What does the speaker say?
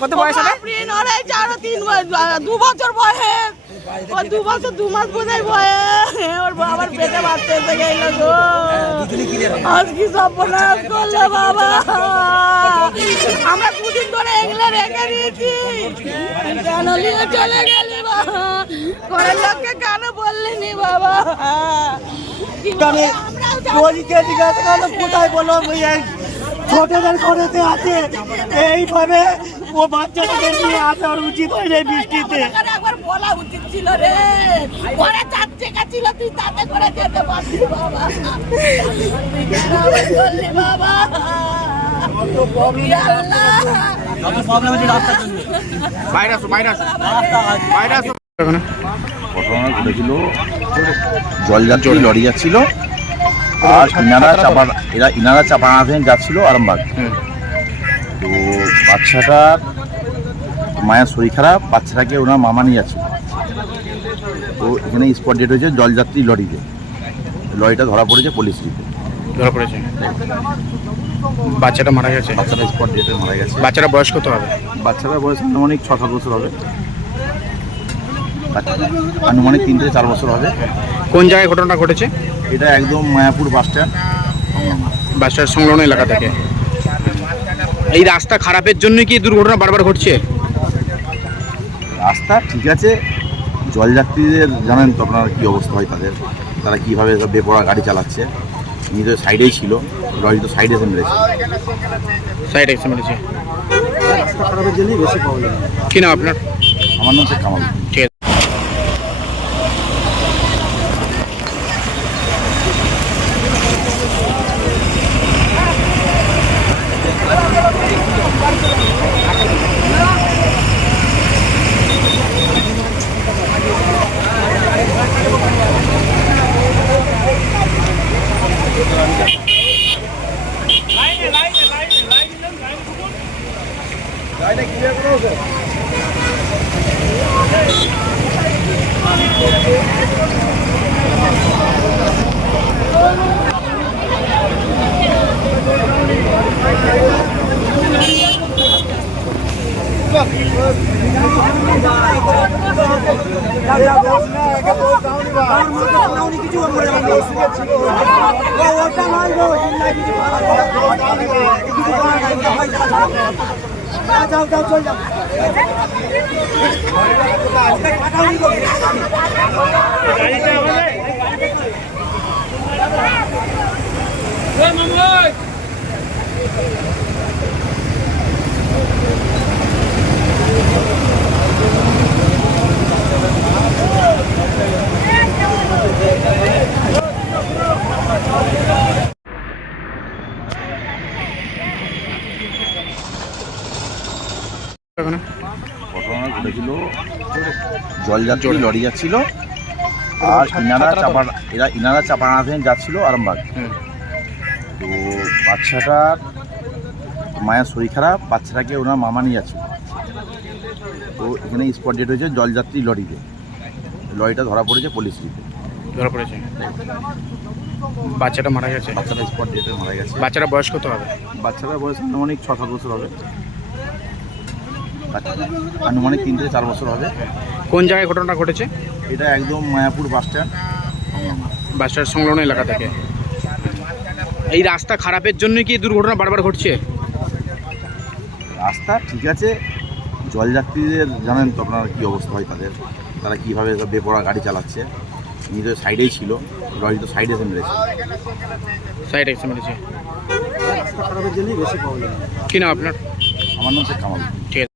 কত বয়স হবে? চারো তিন বছর, দু বছর বয়স। ও দু বছর দু মাস বোধহয় বয়স। ওর বাবার পেটে বাচ্চা এসে গেল গো। আজ কি সর্বনাশ করলে বাবা? আমরা দুদিন ধরে এগুলো রেখে দিয়েছি। কেন নিয়ে চলে গেলি বাবা? ঘরের লোককে কেন বললি নি বাবা আমরাও জিজ্ঞাসা করল কোথায় এই ছোটদের ঘরেতে আছে। এইভাবে ও বাচ্চাটাকে নিয়ে আসা ওর উচিত হয় না বৃষ্টিতে বলা উচিত ছিল রে। ঘরে চার চেকা ছিল তুই তাতে করে যেতে পারবি বাবা। তুই কেন আবার বললি বাবা আল্লাহ। বাইরে আসো বাইরে আসো বাইরে আসো ওখানে। ঘটনা ঘটেছিল। জলযাত্রী লরি যাচ্ছিল। আর ইনারা চাপা এরা ইনারা চাপানাথেন যাচ্ছিল আরামবাগ। তো বাচ্চাটার মায়ের শরীর খারাপ বাচ্চাটাকে ওনার মামা নিয়ে যাচ্ছিল তো এখানে স্পট ডেট হয়েছে জলযাত্রী লরিতে। লরিটা ধরা পড়েছে পুলিশ দিতে ধরা পড়েছে। বাচ্চাটা মারা গেছে? বাচ্চাটা স্পট ডেটে মারা গেছে। বাচ্চাটা বয়স কত হবে? বাচ্চাটার বয়স আনুমানিক ছ সাত বছর হবে। আনুমানিক তিন থেকে চার বছর হবে। কোন জায়গায় ঘটনাটা ঘটেছে? এটা একদম মায়াপুর বাস স্ট্যান্ড। বাচ্চার সংলগ্ন এলাকা থেকে। এই রাস্তা খারাপের জন্য কি দুর্ঘটনা বারবার ঘটছে? রাস্তা ঠিক আছে। জলযাত্রীদের জানেন তো আপনার কী অবস্থা হয় তাদের। তারা কীভাবে বেপরা গাড়ি চালাচ্ছে। নিজের সাইডেই ছিল। লরি তো সাইডে এসে মেরেছে। সাইড এক্সে মেরেছে। রাস্তা খারাপের জন্যই বেশি প্রবলেম কি নাম আপনার? আমার নাম শেখ কামাল। ঠিক আছে যাও যাও চল যাও ওখানে। ঘটনা ঘটেছিল জলযাত্রী লরি যাচ্ছিল আর ইনারা চাপা এরা ইনারা চাপানাথেন যাচ্ছিল আরামবাগ। তো বাচ্চাটার মায়ের শরীর খারাপ বাচ্চাটাকে ওনার মামা নিয়ে যাচ্ছিল। তো এখানে স্পট ডেট হয়েছে জলযাত্রী লরিতে। লরিটা ধরা পড়েছে পুলিশ দিতে ধরা পড়েছে। বাচ্চাটা মারা গেছে? বাচ্চাটা স্পট ডেটে মারা গেছে। বাচ্চাটা বয়স কত হবে? বাচ্চাটার বয়স আনুমানিক ছ সাত বছর হবে। বাচ্চাটা আনুমানিক তিন থেকে চার বছর হবে। কোন জায়গায় ঘটনাটা ঘটেছে? এটা একদম মায়াপুর বাস স্ট্যান্ড। বাচ্চার সংলগ্ন এলাকা থেকে। এই রাস্তা খারাপের জন্যই কি দুর্ঘটনা বারবার ঘটছে? রাস্তা ঠিক আছে জলযাত্রীদের জানেন তো আপনার কী অবস্থা হয় তাদের। তারা কীভাবে বেপরা গাড়ি চালাচ্ছে। নিজের সাইডেই ছিল লরি তো সাইডে এসে মেরেছে। সাইড এক্সে মেরেছে। রাস্তা খারাপের জন্যই বেশি প্রবলেম কি নাম আপনার? আমার নাম শেখ কামাল। ঠিক আছে।